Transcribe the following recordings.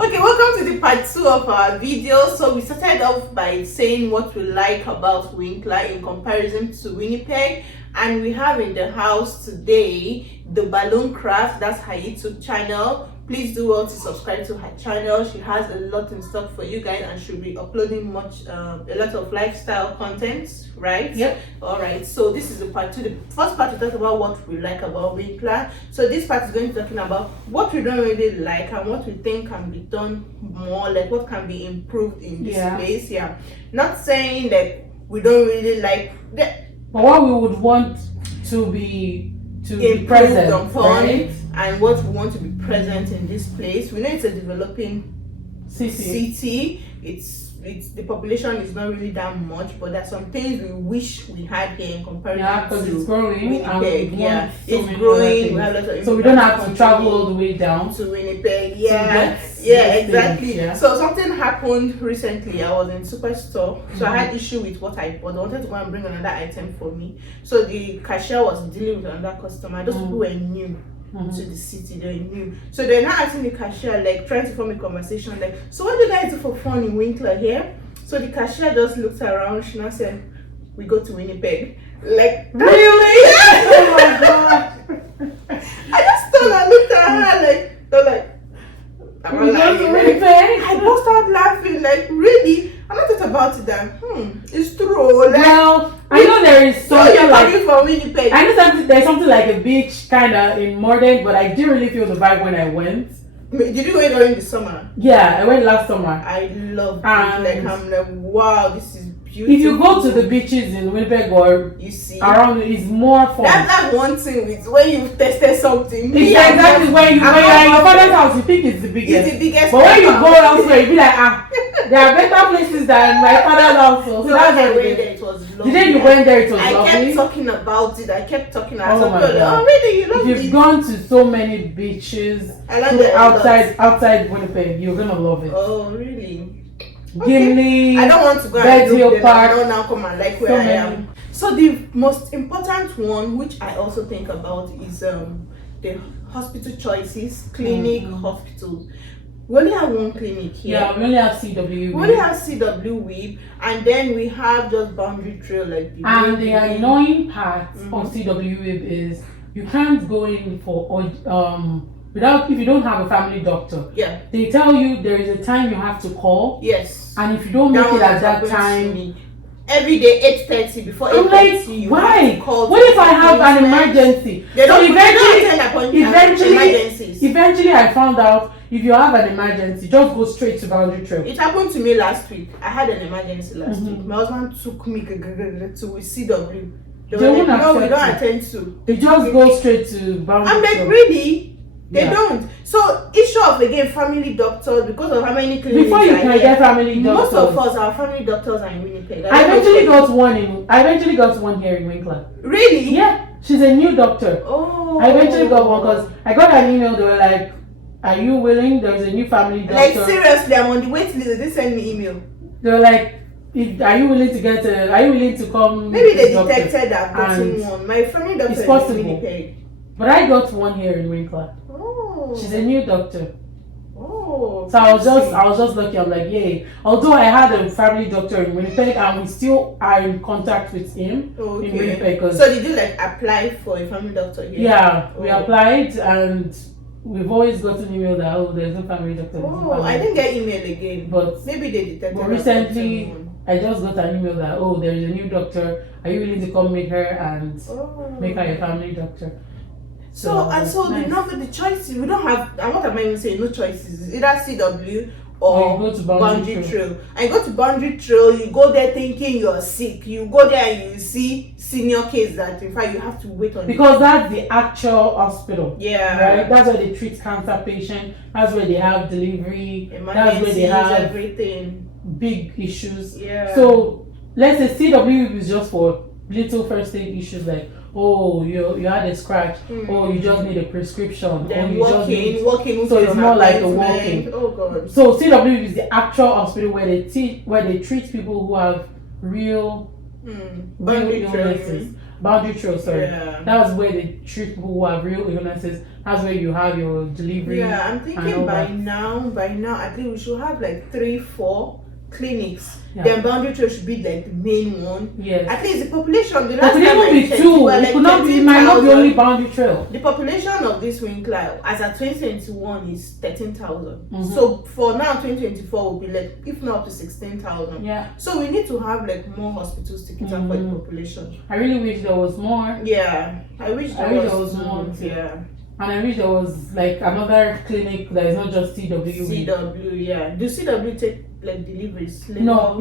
Okay, welcome to the part 2 of our video. So we started off by saying what we like about Winkler in comparison to Winnipeg, and we have in the house today the Balloon Craft. That's her YouTube channel. Please do well to subscribe to her channel. She has a lot in stock for you guys, and she'll be uploading a lot of lifestyle content, right? Yep. All right, so this is the part 2. The first part to talk about what we like about Winkler. So this part is going to be talking about what we don't really like and what we think can be done more, like what can be improved in this place. Yeah, not saying that we don't really like that, but what we would want to be present upon, right? And what we want to be present in this place. We know it's a developing city. It's the population is not really that much, but there's some things we wish we had here in comparison. Yeah, because it's growing. Winnipeg, it's growing. We have lots of so we don't have to travel all the way down to Winnipeg. Exactly. Yeah. So something happened recently. I was in Superstore, so I had issue with what I bought. I wanted to go and bring another item for me. So the cashier was dealing with another customer. Those people were new to the city, they knew. So they're not asking the cashier, like trying to form a conversation, like, so what do you guys do for fun in Winkler here? So the cashier just looked around. She now said, we go to Winnipeg. Like, really? Oh my god. I just turned and looked at her like, they're like, we go to Winnipeg? I burst out laughing, like, really? I'm not thought about it then. It's true. Like, well, I know there is something like for Winnipeg. I know there's something like a beach kind of in Morden, but I didn't really feel the vibe when I went. Did you go during the summer? Yeah, I went last summer. I love it. Like, I'm like, wow, this is beautiful. If you go to the beaches in Winnipeg or you see around, it's more fun. That's one thing with when you've tested something. Exactly when you're in your father's house, you think it's the biggest. It's the biggest. But when you go elsewhere, you be like, there are better places than my father's house. So that's why I went there. It was lovely. The day you went there, it was lovely. lovely. I kept talking about it. I kept talking about it. Oh, really? You love it? You've gone to so many beaches outside Winnipeg. You're gonna love it. Oh, really? Gimli, I don't want to go and look there now come and like where I am. So the most important one, which I also think about, is the hospital choices, clinic, hospitals. We only have one clinic here. Yeah, we only have CW. We only have CW Weeb, and then we have just Boundary Trail, like the. And the annoying part of CW Weeb is you can't go in for without, if you don't have a family doctor. Yeah. They tell you there is a time you have to call. Yes. And if you don't make it at that time, every day 8:30 before 8:30. I'm like, you why? Have to call what if I have an emergency? They don't Eventually I found out if you have an emergency, just go straight to Boundary Trail. It happened to me last week. I had an emergency last week. My husband took me to CW. They were like, no, we don't attend to. They just go straight to Boundary Trail. I'm like, really? They don't. So issue of again family doctors, because of how many clinics. Before you can get family doctors. Most of us, our family doctors are in Winnipeg. I eventually got one here in Winkler. Really? Yeah. She's a new doctor. Oh. I eventually got one because I got an email. They were like, "Are you willing? There's a new family doctor." Like seriously, I'm on the wait list. They send me email. They were like, are you willing to come? Maybe they detected that gotten one. My family doctor is in Winnipeg. But I got one here in Winkler. Oh. She's a new doctor. Oh. So I was just lucky. I'm like, yay. Although I had a family doctor in Winnipeg and we still are in contact with him in Winnipeg. So did you like apply for a family doctor here? Yeah, we applied and we've always gotten email that there's no family doctor. I didn't get email again. But maybe they detected. But recently I just got an email that there is a new doctor. Are you willing to come meet her and make her a family doctor? So nice. The choices we don't have, and what am I even saying? No choices. It's either CW or you go to Boundary Trail. And you go to Boundary Trail, you go there thinking you're sick. You go there and you see senior case that in fact you have to wait on. Because that's the actual hospital. Yeah. Right? That's where they treat cancer patients. That's where they have delivery. That's where they have everything. Big issues. Yeah. So let's say CW is just for little first aid issues like you had a scratch, you just need a prescription, then walking. So it's more like a walking. Oh god. So CW is the actual hospital where they treat people who have real illnesses. Boundary Trail, sorry. Yeah. That's where they treat people who have real illnesses. That's where you have your delivery. Yeah, I'm and thinking all by that. now, I think we should have like 3-4 clinics. Yeah. Then Boundary Trail should be like the main one. Yes. At least the population, the But last it time I even be checked, two. were It like could not be. It might not be 13,000. only Boundary Trail. The population of this Winkler as at 2021 is 13,000. Mhm. So for now, 2024 will be like, if not up to 16,000. Yeah. So we need to have like more hospitals to cater for the Mhm. population. I really wish there was more. Yeah, I wish there was more too. Yeah, And I wish there was like another clinic that is not just CW. CW. Yeah, do CW take like deliveries? No.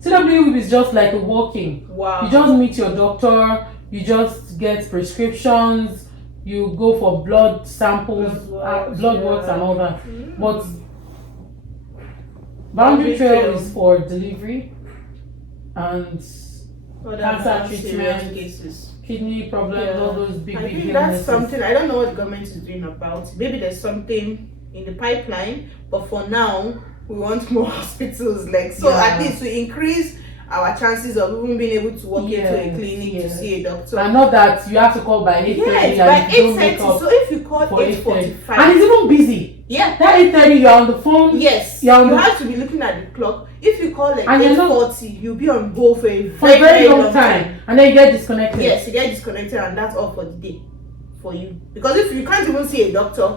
CW is just like a walk-in. Wow. You just meet your doctor. You just get prescriptions. You go for blood samples, blood works, and all that. Mm. But Boundary Trail is for delivery and cancer treatment, cases. kidney problems, all those big I think illnesses. that's something. I don't know what the government is doing about it. Maybe there's something in the pipeline, but for now we want more hospitals. Like so, Yeah. at least we increase our chances of even being able to walk into a clinic to see a doctor. And not that you have to call by 8:30 Yes, and by you don't wake 8:30. up So if you call for 8:45, and it's even busy. yeah, That 8:30 you're on the phone. yes, You're on you the- have to be looking at the clock. If you call like And you're not- 8:40, you'll be on go for a For a very long time, and then you get disconnected. Yes, you get disconnected, and that's all for the day for you. Because if you can't even see a doctor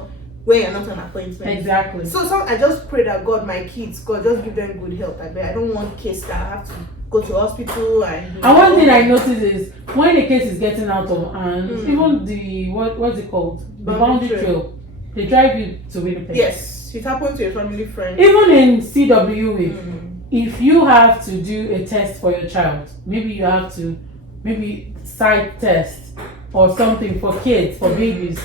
where you're not on appointment. Exactly. So I just pray that God, my kids, God, just give them good health. I don't want case that I have to go to hospital and one thing I noticed is when a case is getting out of hand, Mm. even the what's it called? The Boundary Boundary Trail, they drive you to Winnipeg. Yes, it happened to a family friend. Even in CW, Mm. if you have to do a test for your child, maybe you have to side test or something for kids, for babies,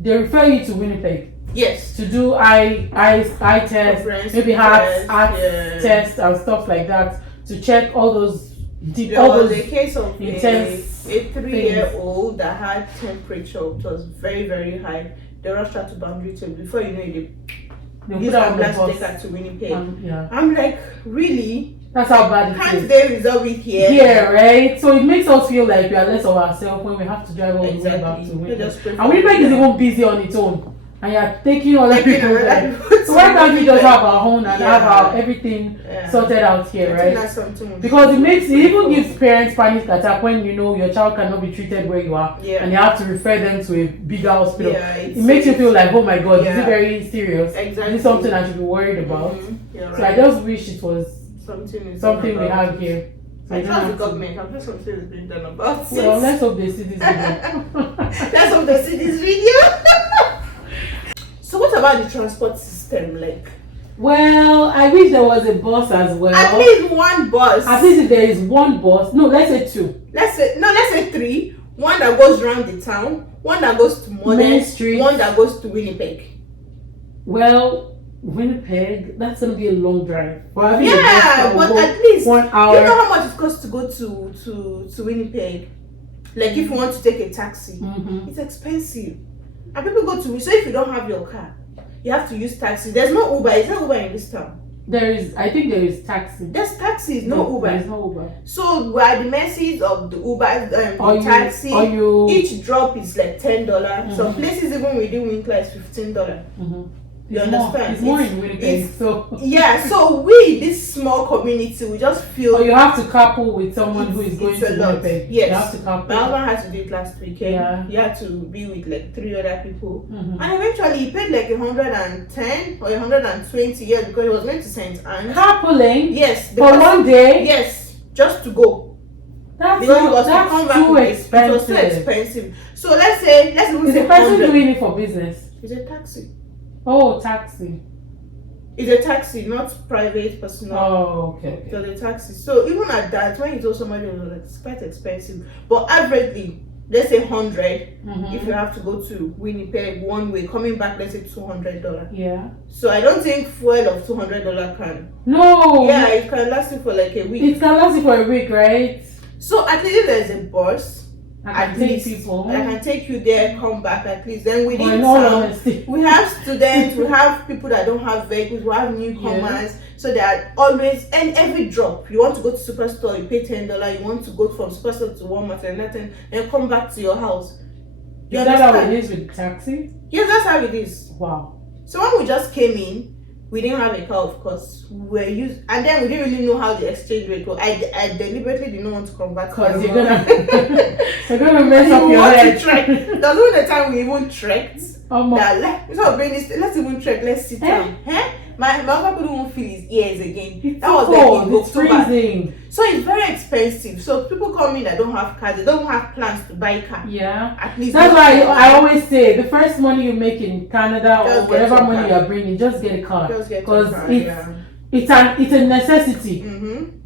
they refer you to Winnipeg Yes. to do eye test, Conference maybe heart test, yeah. test and stuff like that to check all those deep, There all was those a case of intense a 3-year-old that had temperature, which was very, very high. They rushed her to Boundary Trail. Before you know it, they they use put her on the ambulance to take bus. her to Winnipeg. Yeah, I'm like, really? that's how bad it Can't is. they resolve it here? Yeah, right. So it makes us feel like we are less of ourselves when we have to drive all the way back Exactly. to They Winnipeg. just pray And for Winnipeg is them. even busy on its own, and you're taking other Taking people another there. people So why to can't we just Winnipeg? have our own and have Yeah. our everything Yeah. sorted out here, I think right? that's something we Because should it do. even gives parents panic attack when you know your child cannot be treated where you are, Yeah. and you have to refer them to a bigger hospital. Yeah, It makes you feel like, oh my God, is Yeah. it very serious? Exactly. Is it something I should be worried about? Mhm. You're So I right. just wish it was something something we about have it. here. So I don't trust have the to- government. I'm sure something is being done about it. Well, let's hope they see this video. Let's hope they see this video. So what about the transport system? Like, Well, I wish there was a bus as well. at least one bus. At least if there is one bus, no, let's say two. Let's say 3. One that goes around the town, one that goes to Modern, Main Street. one that goes to Winnipeg. Well, Winnipeg, that's gonna be a long drive. We're having a Yeah, bus but for at least 1 hour. you know how much it costs to go to Winnipeg. Like if you want to take a taxi, Mhm. it's expensive. And people go to so if you don't have your car, you have to use taxi. There's no Uber. Is there Uber in this town? I think there is taxi. There's taxis, no Uber. There's no Uber. So we're at the mercies of the Uber, Or the taxi. you. Each drop is like $10. Some Mhm. places even within Winkler is $15. Mhm. You It's more- understand? It's more It's- in Winnipeg, it's- so. Yeah, so we, this small community, we just feel Or you have to couple with someone who is It's- going it's a to lot. Winnipeg. Yes. You have to couple. my husband had to do it last weekend. Yeah. He had to be with like 3 other people. Mhm. And eventually he paid like 110 or 120 years because he was going to St. Anne's. Carpooling Yes. for because- one day. Yes, just to go. That's Because it was to that's come back too with it. It was too expensive. expensive. So let's even Is say the person 100. doing it for business? It's a taxi. Oh, taxi. It's a taxi, not private personal. Oh, okay. So the taxi. So even at that, when you told somebody it was like, it's quite expensive. But averagely, let's say 100. Mhm. If you have to go to Winnipeg one way, coming back, let's say $200. Yeah. So I don't think fuel of $200 can. No. Yeah, it can last you for like a week. It can last you for a week, right? So at least if there's a bus I can take people. I can take you there, come back at least. Then within in all town, honesty, we have students, we have people that don't have vehicles, we have newcomers. So they are always, and every drop, you want to go to superstore, you pay $10. You want to go from superstore to Walmart and nothing, and come back to your house. Is that how it is with the taxi? Yes, that's how it is. Wow. So when we just came in, we didn't have a car, of course. We were used, and then we didn't really know how the exchange rate was. I deliberately did not want to convert because you're gonna mess up your head. There was the time we even trekked. That let's even trek. Let's sit down. My uncle couldn't even feel his ears again. It's that was cold. like in It's freezing. So it's very expensive. So people come in that don't have cars, they don't have plans to buy a car. Yeah. At least that's why I always say the first money you make in Canada or whatever money you are bringing, just get a car. Because it's a necessity.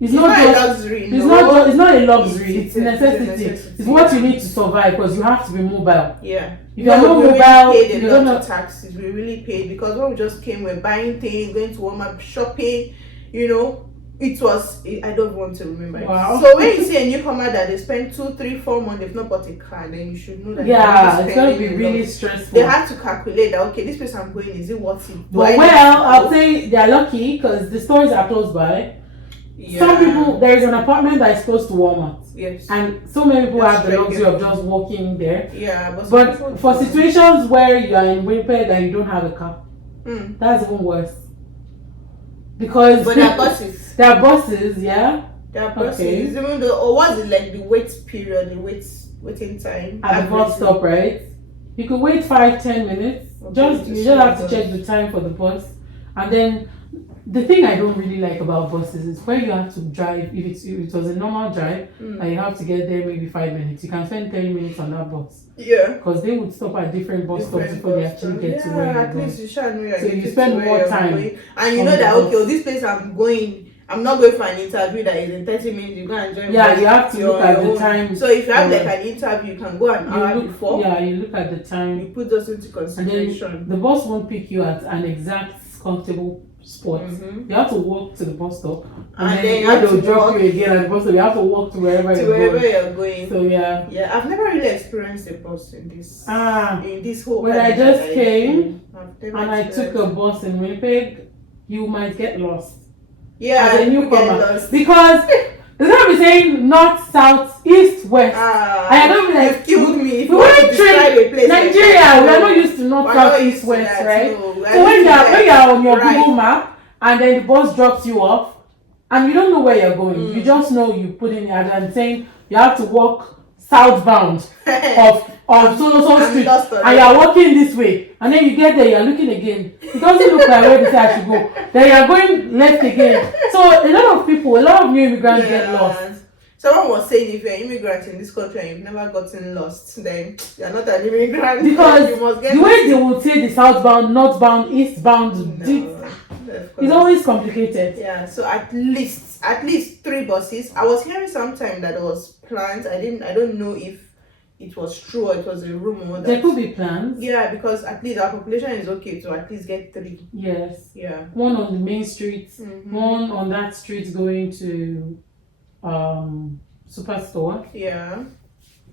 It's not a luxury. It's not a luxury. It's a necessity. It's what you need to survive because you have to be mobile. Yeah. If you're not mobile, you don't know taxes. We really paid because when we just came, we're buying things, going to Walmart, shopping. It was. I don't want to remember. Wow. So when you see a newcomer that they spend 2, 3, 4 months, they've not bought a car, then you should know that. Yeah, it's gonna be really stressful. They have to calculate that. Okay, this place I'm going, is it worth it? I'll say they're lucky because the stores are close by. Yeah. Some people, there is an apartment that is close to Walmart. Yes. And so many people have the luxury of just walking there. Yeah, but for situations where you are in Winnipeg and you don't have a car, that's even worse. Because there are buses. There are buses, yeah. There are buses. Okay. Even though, or what's it like the wait period, the waiting time? At the bus stop, right? You could wait 5-10 minutes. Okay, you just have to check the time for the bus. And then the thing I don't really like about buses is where you have to drive. If it was a normal drive, and you have to get there maybe 5 minutes, you can spend 10 minutes on that bus. Yeah. Because they would stop at different bus stops before they actually get to where you're going. At least you shall know so you spend more time. And you know that, okay, this place I'm going, I'm not going for an interview that is in 30 minutes. You go and join. Yeah, you have to look at the time. So if you have like an interview, you can go an hour before. Yeah, you look at the time. You put those into consideration. And then the bus won't pick you at an exact comfortable spot. You have to walk to the bus stop, and then they'll drop you again at the bus stop. You have to walk to wherever you're going. So yeah, I've never really experienced a bus in this whole. When I just came and I took a bus in Winnipeg, you might get lost. Yeah, as a newcomer, because it's gonna be saying north, south, east, west. I don't like you've killed me. We went to Nigeria. We are not used to north, south, east, west, right? So when you're on your Google map and then the bus drops you off and you don't know where you're going, you just know you put in your and saying you have to walk southbound of so street, and you're walking this way, and then you get there, you're looking again. It doesn't look like where they say I should go. Then you're going left again. So a lot of new immigrants get lost. Someone was saying if you're an immigrant in this country and you've never gotten lost, then you're not an immigrant. Because you must get the way they would say the southbound, northbound, eastbound, it's always complicated. Yeah, so at least 3 buses. I was hearing sometime that it was planned. I don't know if it was true or it was a rumor. There could be plans. Yeah, because at least our population is okay to at least get 3. Yes. Yeah. One on the main street, one on that street going to Superstore. Yeah.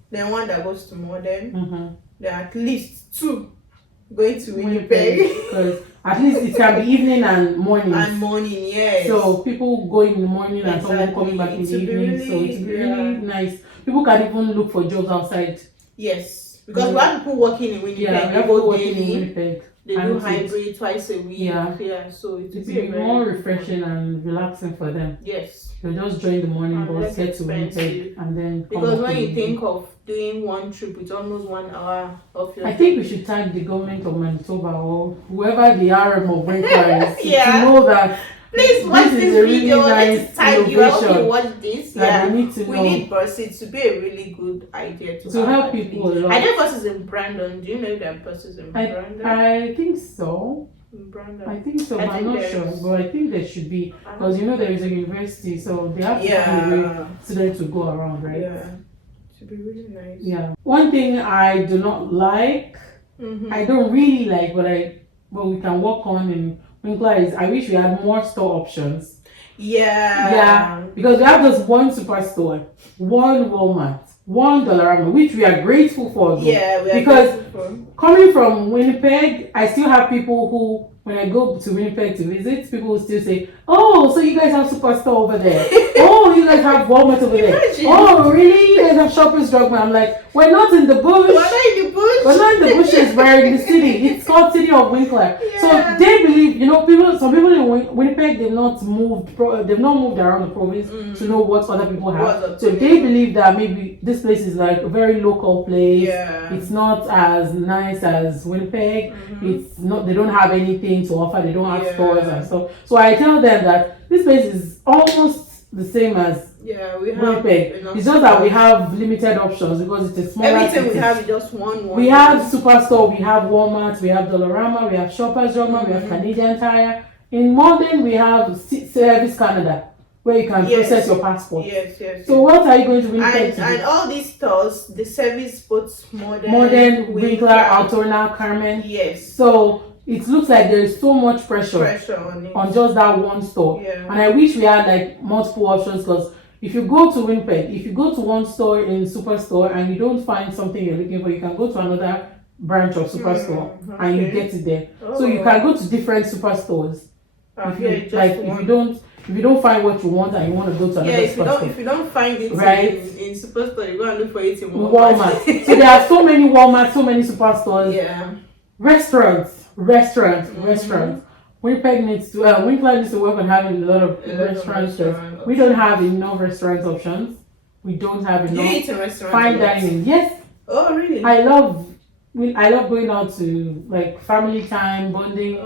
Then one that goes to Modern. There are at least 2 going to Winnipeg. Because at least it can be evening and morning. And morning, yes. So people go in the morning and someone coming back in the evening. So it's really nice. People can even look for jobs outside. Yes. Because we have people working in Winnipeg. Yeah, we have people working in Winnipeg. They do hybrid twice a week. Yeah. So it will be more refreshing and relaxing for them. Yes. They'll just join the morning bus, get to Winnipeg, and then because when you think of doing one trip, it's almost 1 hour of your. I think we should tag the government of Manitoba or whoever the RM of Winkler is to know that. Please watch this video. Let's tag you. I hope you watch this. Yeah, we need buses to be a really good idea to help people a lot. I know buses in Brandon. Do you know if there are buses in Brandon? I think so. Brandon. I think so, but I'm not sure. But I think there should be because there is a university, so they have to find a way students to go around, right? Yeah, it should be really nice. Yeah. One thing I do not like, I don't really like, but we can work on in Winkler is I wish we had more store options. Yeah. Because we have just one superstore, one Walmart, $1, which we are grateful for, though. Yeah, we are because grateful for. Coming from Winnipeg, I still have people who, when I go to Winnipeg to visit, people will still say, "Oh, so you guys have Superstore over there? Oh, you guys have Walmart over there? Oh, really? You guys have Shoppers Drug Mart?" I'm like, "We're not in the bush. We're not in the bush. We're not in the bushes. We're in the city. It's called City of Winkler." Yeah. So they believe, some people in Winnipeg, they've not moved around the province to know what other people have. So they believe that maybe this place is like a very local place. Yeah. It's not as nice as Winnipeg. It's not. They don't have anything to offer. They don't have stores and stuff. So I tell them that this place is almost the same as we have Winnipeg. It's just that we have limited options because it's a smaller everything city. we have is just one. We have Superstore, we have Walmart, we have Dollarama, we have Shoppers Drug Mart, we have Canadian Tire. In Modern, we have Service Canada, where you can process your passport. Yes. So what are you going to Winnipeg to do? And all these stores, the service both Modern, Winkler, Altona, Carmen. Yes. So it looks like there is so much pressure on just that one store. Yeah. And I wish we had like multiple options, because if you go to Winnipeg, if you go to one store in Superstore and you don't find something you're looking for, you can go to another branch of Superstore and you get it there. So you can go to different Superstores. If you don't find what you want and you want to go to another Superstore. If you don't find it in Superstore, you go and look for it in Walmart. So there are so many Walmart, so many Superstores. Yeah. Restaurants. Winnipeg needs to work on having a lot of restaurants. We don't have enough restaurant options. We don't have enough. You eat in restaurants? Fine dining. Yes. Oh, really? I love going out to like family time, bonding,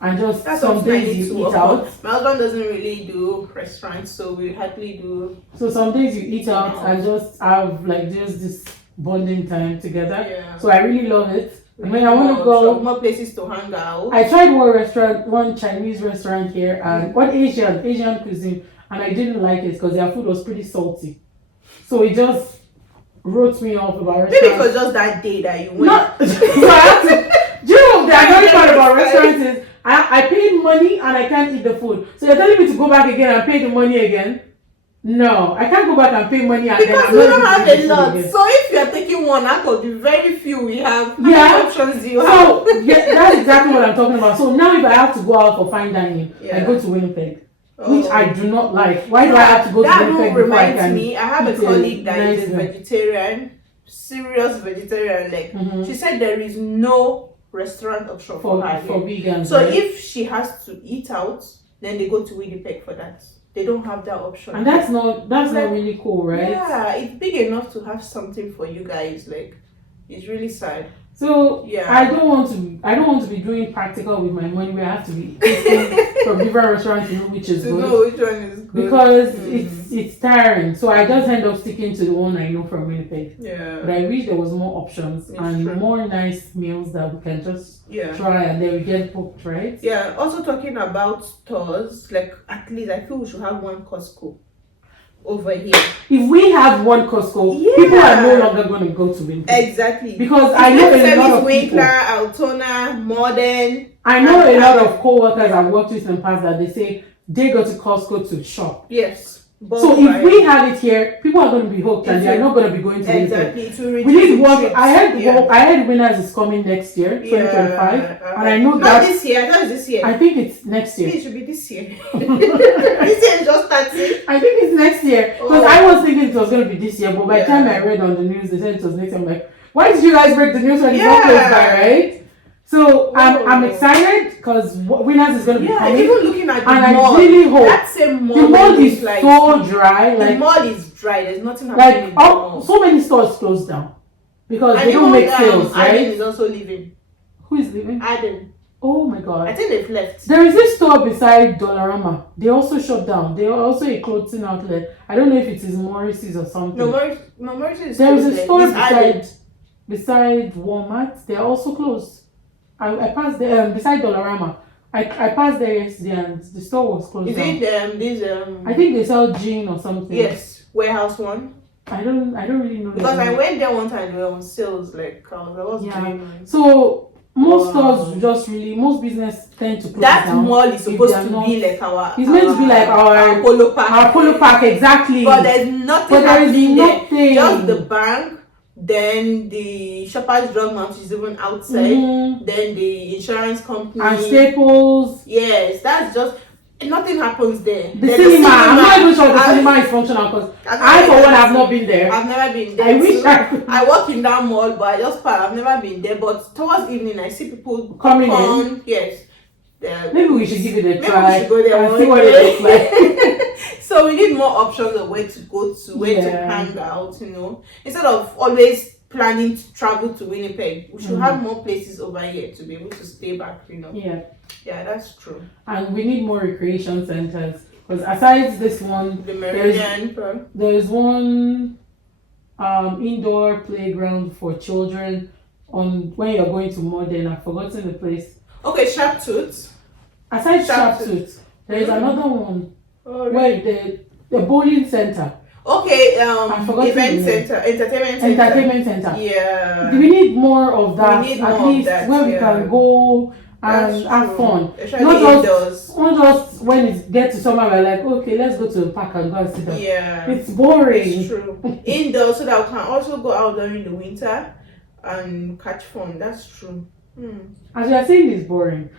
and just some days you eat out. My husband doesn't really do restaurants, so we hardly do. So some days you eat out and just have like just this bonding time together. Yeah. So I really love it. And when I want to go, more places to hang out. I tried one Chinese restaurant here and one Asian cuisine, and I didn't like it because their food was pretty salty. So it just wrote me off about restaurants. Maybe it was just that day that you went. So I have to. Do you know the annoying part about restaurants is I paid money and I can't eat the food. So you're telling me to go back again and pay the money again? No, I can't go back and pay money and because we don't have a lot. So if you are taking one out of the very few we have, how many options do you have? So that's exactly what I'm talking about. So now if I have to go out for fine dining, I go to Winnipeg, which I do not like. Why do I have to go to Winnipeg before I can? I have a colleague that is a vegetarian, serious vegetarian. Like she said, there is no restaurant option for her for vegans. So if she has to eat out, then they go to Winnipeg for that. They don't have that option. And that's not really cool, right? Yeah, it's big enough to have something for you guys. Like, it's really sad. So I don't want to be doing practical with my money where I have to be eating from different restaurants to know which is good. Know which one is good. Because it's tiring. So I just end up sticking to the one I know from Winnipeg. Yeah. But I wish there was more options and more nice meals that we can just try and then we get booked, right? Yeah. Also talking about stores, like at least I feel we should have one Costco over here. If we have one Costco, people are no longer going to go to Winnipeg. Exactly. Because I know a lot of Winkler, people. Altona, Modern. I know a lot of co-workers I've worked with in the past that they say they go to Costco to shop. Yes. So if we have it here, people are going to be hooked and they are not going to be going to Winnipeg. Exactly. We need work. I heard Winners is coming next year, 2025, and I know that. Not this year. I thought it's this year. I think it's next year. It should be this year. This year is just starting. I think it's next year because I was thinking it was going to be this year, but by the time I read on the news, they said it was next year. I'm like, why did you guys break the news when it's not close by, right? So I'm excited because Winners is going to be coming. Even looking at the mall, I really hope that same mall. The mall is like so dry. The mall is dry. There's nothing happening in the mall. So many stores closed down because they don't make sales, right? Aden is also leaving. Who is leaving? Aden. Oh my god. I think they've left. There is this store beside Dollarama. They also shut down. They are also a clothing outlet. I don't know if it is Morris's or something. No, Morris's is there is a store beside Walmart. They are also closed. I passed there beside Dollarama. I passed there yesterday and the store was closed. Is it I think they sell gin or something. Yes, warehouse one. I don't really know. Because I went there one time. They were on sales. Like I was doing. So most stores just really, most business tend to close that down. mall is supposed to be like our. It's meant to be like our polo park. Our polo park, exactly. But there's nothing happening there. Just the bank, then the Shoppers Drug Mart is even outside. Then the insurance company and Staples. Yes, that's just. Nothing happens there. The cinema. I'm not even sure the cinema is functional because I, for one, have not been there. I've never been there. I wish I could. I work in that mall, but I've never been there. But towards evening, I see people coming in. Yes. Maybe we should give it a try. Maybe we should go there and see what it looks like. So we need more options of where to go to, where to hang out, instead of always planning to travel to Winnipeg. We should have more places over here to be able to stay back, Yeah, that's true. And we need more recreation centers because aside this one, the Meridian, there's one indoor playground for children on when you're going to Modern. I've forgotten the place. Okay, Sharptooth. Aside Sharptooth, there is another one where the bowling center. Okay, event center, entertainment center. Yeah. We need more of that. We need at more least of that, where we can go and have fun. Not just when it gets to summer, we're like, okay, let's go to the park and go and sit down. Yeah. It's boring. It's true. Indoors, so that we can also go out during the winter and catch fun. That's true. As you are saying, it's boring.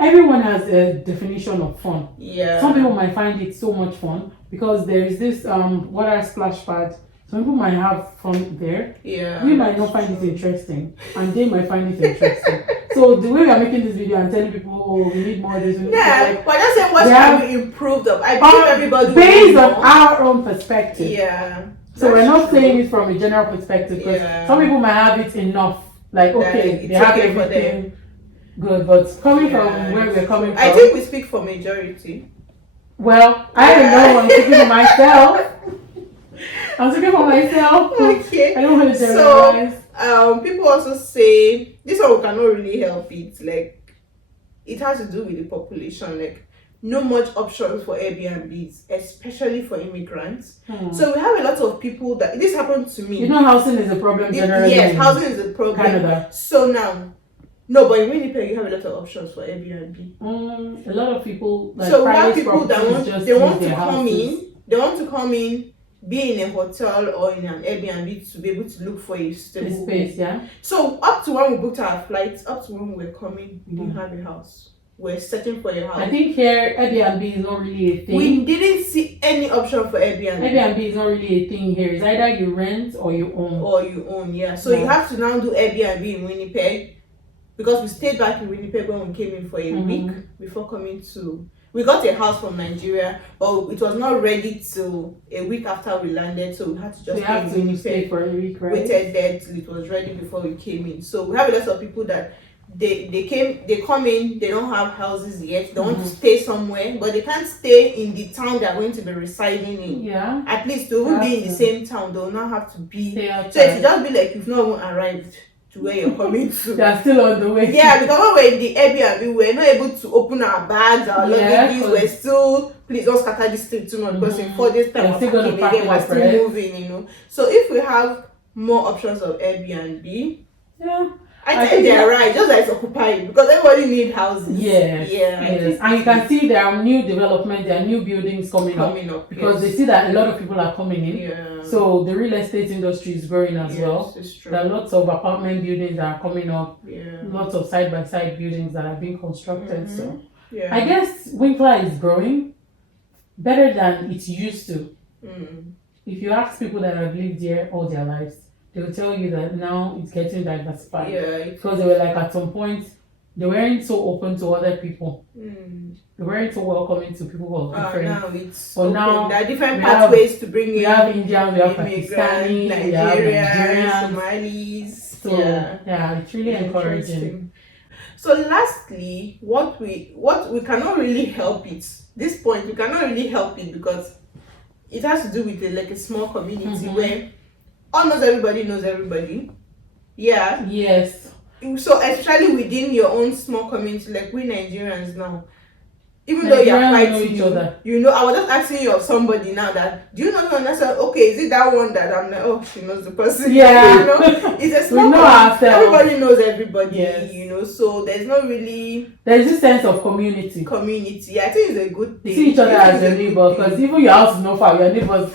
Everyone has a definition of fun. Yeah. Some people might find it so much fun because there is this water splash pad. Some people might have fun there. Yeah. We might not find it interesting, and they might find it interesting. So the way we are making this video and telling people, oh, we need more of this. But just say what can be improved of. I believe everybody based on our own perspective. Yeah. So we're not saying it from a general perspective because some people might have it enough. Like okay, they have everything good, but coming from where we're coming from, I think we speak for majority. Well, I don't know. I'm speaking for myself. I'm speaking for myself. Okay. I don't want to generalize. So, people also say this one we cannot really help it. Like, it has to do with the population. Like, no much options for Airbnbs, especially for immigrants. So we have a lot of people that this happened to me. Housing is a problem generally. Yes, housing is a problem. Canada. So now, no, but in Winnipeg you have a lot of options for Airbnb. A lot of people. Like so we have people that want they want to come in, be in a hotel or in an Airbnb to be able to look for a stable space. Yeah. So up to when we booked our flights, up to when we were coming, we didn't have a house. We're searching for a house. I think here Airbnb is not really a thing. We didn't see any option for Airbnb. Airbnb is not really a thing here. It's either you rent or you own. Yeah. So you have to now do Airbnb in Winnipeg because we stayed back in Winnipeg when we came in for a week before coming to. We got a house from Nigeria, but it was not ready till a week after we landed, so we had to just stay for a week, right? Waited there till it was ready before we came in. So we have a lot of people that they come in, they don't have houses yet, they want to stay somewhere, but they can't stay in the town they're going to be residing in. Yeah. At least they won't be in the same town, they'll not have to be. So it will just be like you've not even arrived to where you're coming to. They're still on the way. Yeah, because when we're in the Airbnb, we're not able to open our bags, our luggages, we're still, please don't scatter this trip too much because in 4 days time we're still moving, So if we have more options of Airbnb, I think they're right, just like it's occupying because everybody needs houses. Yes. And you can see there are new development, there are new buildings coming up because they see that a lot of people are coming in. Yeah. So the real estate industry is growing as well. It's true. There are lots of apartment buildings that are coming up. Yeah. Lots of side by side buildings that are being constructed. So yeah. I guess Winkler is growing better than it used to. If you ask people that have lived here all their lives, they will tell you that now it's getting diversified. Yeah, because they were like at some point they weren't so open to other people. They weren't so welcoming to people who are different. Now it's but now there are different pathways to bring in. We have Indians, we have Pakistani, Nigerians, Somalis. So yeah, it's really encouraging. So lastly, what we cannot really help it. This point we cannot really help it because it has to do with a small community where almost everybody knows everybody. Yeah. Yes. So especially within your own small community, like we Nigerians now, Even though you're quite know each other. You know, I was just asking you of somebody now that, do you know? And I said, okay, is it that one that I'm like, oh, she knows the person? Yeah. You know, it's a small we know ourselves. Everybody knows everybody, yes. you know, so there's no really... There's this sense of community. I think it's a good thing. You see each other as your neighbor, because even your house is not far, your neighbors.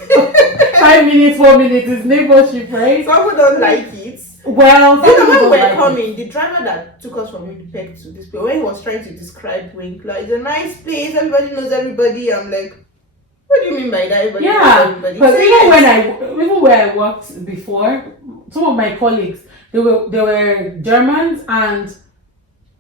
5 minutes, 4 minutes is neighborship, right? Some people don't like it. Well, when we were coming, the driver that took us from Winnipeg to this place, when he was trying to describe Winkler, it's a nice place, everybody knows everybody. I'm like, what do you mean by that? Everybody knows everybody. Because even where I worked before, some of my colleagues, they were Germans, and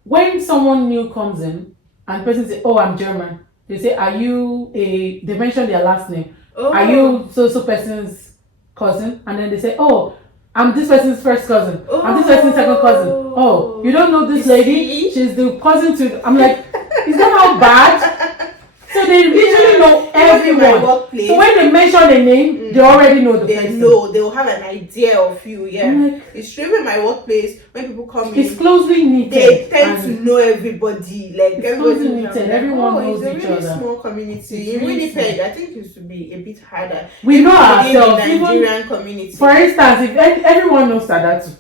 when someone new comes in and the person says, oh, I'm German, they say, are you they mention their last name. Oh. Are you so person's cousin? And then they say, oh, I'm this person's first cousin. Oh. I'm this person's second cousin. Oh, you don't know this lady? She's the cousin to... I'm like, is that how bad? So they literally know everyone. So when they mention a name, they already know the person. They will have an idea of you. Yeah, it's true. In my workplace, when people come in, it's closely knitted. They tend to know everybody. Like everybody knitted. Everyone knows each other. It's a really small community. In Winnipeg, I think it used to be a bit harder. We know ourselves. The Nigerian community. For instance, if everyone knows Saadatu.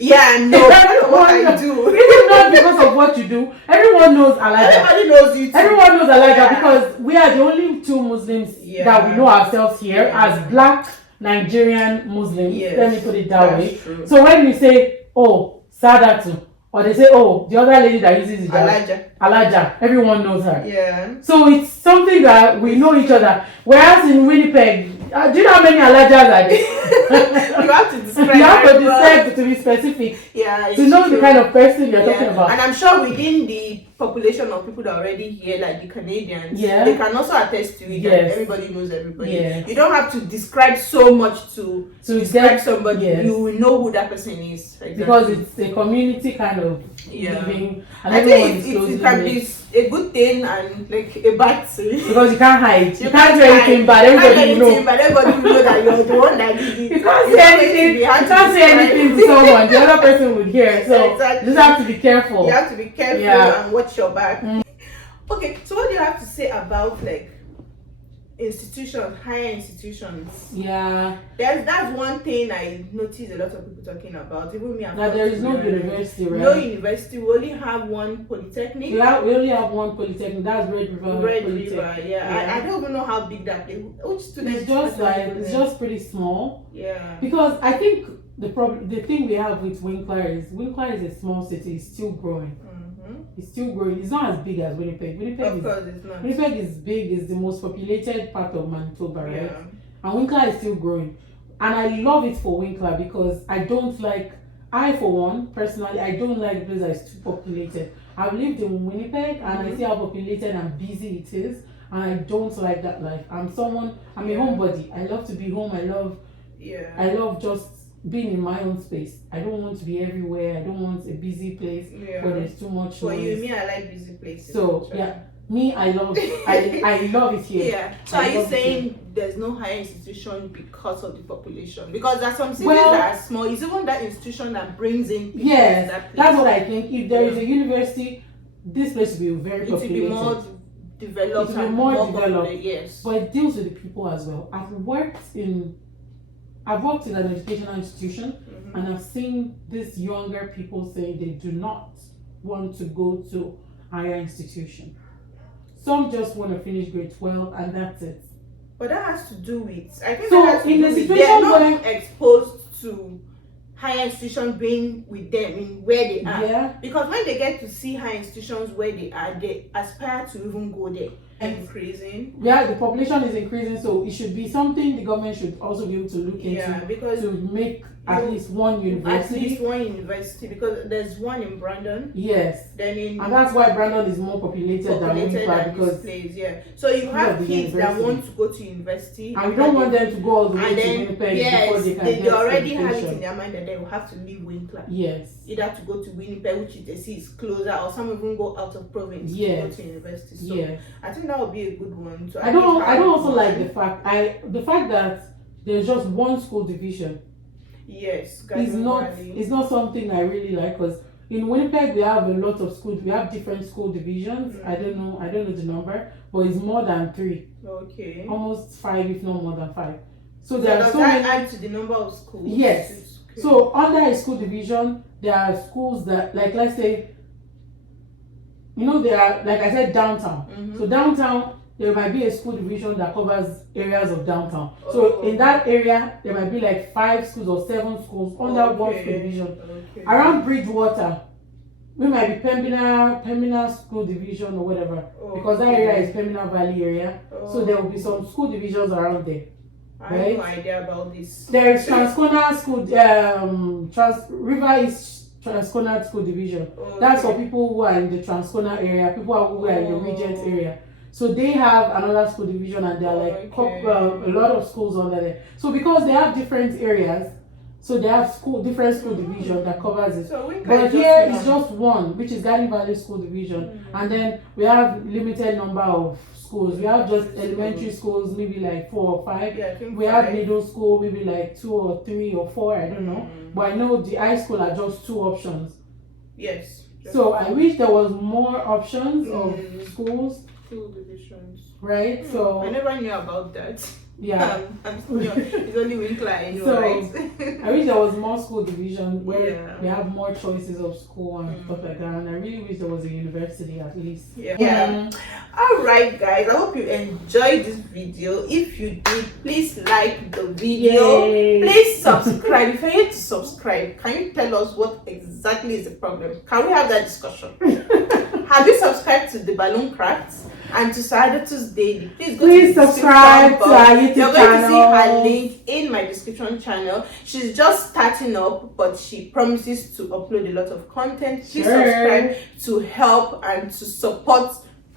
Yeah, no, what I do. Even not because of what you do. Everyone knows Elijah. Everybody knows you too. Everyone knows Elijah because we are the only 2 Muslims that we know ourselves here as Black Nigerian Muslims. Yes, let me put it that way. True. So when we say, oh, Saadatu, or they say, oh, the other lady that uses it, Elijah, everyone knows her. Yeah. So it's something that we know each other. Whereas in Winnipeg, do you know how many Elijahs are there? You have to describe. You have to describe to be specific. Yeah. To know the kind of person you're talking about. And I'm sure within the population of people that are already here, like the Canadians, they can also attest to it. Yes. Everybody knows everybody. Yes. You don't have to describe so much to describe somebody. Yes. You will know who that person is. Exactly. Because it's a community kind of living. And I think it can be a good thing and like a bad thing. Because you can't hide. You can't do anything bad. Everybody will know. But everybody will know that you're the one that did it. You can't say anything. You can't say anything to someone. The other person would hear. So you just have to be careful. You have to be careful and watch your back. Okay, so what do you have to say about like institutions, higher institutions? Yeah. That's one thing I noticed a lot of people talking about. Even me, that there is no university, right? No university. We only have one polytechnic. We only have one polytechnic. That's Red River. Yeah. I don't even know how big that place. Which students? It's just pretty small. Yeah. Because I think the thing we have with Winkler is a small city. It's still growing. It's still growing. It's not as big as Winnipeg. Winnipeg is big. It's the most populated part of Manitoba, right? Yeah. And Winkler is still growing. And I love it for Winkler because for one, personally, I don't like a place that is too populated. I've lived in Winnipeg and I see how populated and busy it is. And I don't like that life. I'm a homebody. I love to be home. I love just being in my own space. I don't want to be everywhere. I don't want a busy place where there's too much noise. For you, I like busy places. So I love it here. Yeah. So are you saying there's no higher institution because of the population? Because there's some cities that are small. It's even that institution that brings in people. Yes, that's what I think. If there is a university, this place will be very populated. It will be more developed. It will be more developed. Yes. But it deals with the people as well. I've worked in an educational institution and I've seen these younger people saying they do not want to go to higher institution. Some just want to finish grade 12 and that's it. But that has to do with, I think they're not exposed to higher institutions being with them in where they are. Yeah. Because when they get to see higher institutions where they are, they aspire to even go there. Increasing. Yeah, the population is increasing, so it should be something the government should also be able to look into because to make at least one university. Because there's one in Brandon. Yes. And that's why Brandon is more populated than Winnipeg because this place, So you have kids that want to go to university. And we don't want them to go all the way to Winnipeg before they can get they already have it in their mind that they will have to leave Winkler. Yes. Either to go to Winnipeg, which they see is closer, or some even go out of province to go to university. So I think that would be a good one. So I don't also like the fact that there's just one school division. Yes, it's not something I really like because in Winnipeg we have a lot of schools. We have different school divisions. I don't know the number, but it's more than 3. Okay. Almost 5, if not more than 5. So So there are does so that many. add to the number of schools? Yes. Okay. So under a school division, there are schools that, like, let's say, there are, like I said, downtown. So downtown, there might be a school division that covers areas of downtown. So in that area, there might be like 5 schools or 7 schools under one school division. Okay. Around Bridgewater, we might be Pembina School Division or whatever, because that area is Pembina Valley area. So there will be some school divisions around there. I have no idea about this. There is Transcona School, River East Transcona School Division. That's for people who are in the Transcona area, people who are in the Regent area. So they have another school division, and there are like a lot of schools under there. So because they have different areas, so they have different school division that covers it. So but here is just one, which is Garden Valley School Division, and then we have limited number of schools. We have just elementary schools, maybe like 4 or 5. Yeah, I think we have middle school, maybe like 2 or 3 or 4. I don't know. But I know the high school are just 2 options. Yes. So I wish there was more options of schools. School divisions. Right? So I never knew about that. Yeah. It's only Winkler I know, So, right? I wish there was more school division where Yeah. we have more choices of school and stuff like that. And I really wish there was a university at least. Yeah. Alright guys, I hope you enjoyed this video. If you did, please like the video. Yay. Please subscribe. If you're here to subscribe, can you tell us what exactly is the problem? Can we have that discussion? Have you subscribed to the Balloon Crafts and to Saadatu's Daily? Please subscribe to our YouTube You're going channel. to see her link in my description channel. She's just starting up, but she promises to upload a lot of content. Please subscribe to help and to support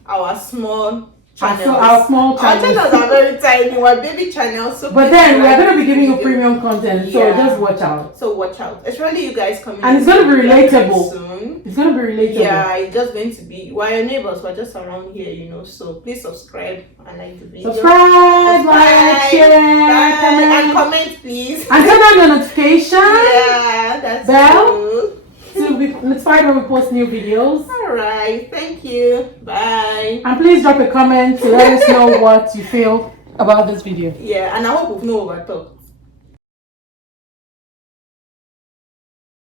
our small channels. So our small channels. Our channels are very tiny, we're baby channels. So but then we are going to be giving you premium content, so just watch out. So watch out, especially you guys coming. And it's going to be relatable soon. It's going to be relatable. Yeah, it's just going to be. We're your neighbors. We're just around here, So please subscribe and like the video. Subscribe, like, share, and comment, please. And turn on the notification. Yeah, that's bell to be notified when we post new videos. Alright, thank you. Bye. And please drop a comment to let us know what you feel about this video. Yeah, and I hope we've no overtalk.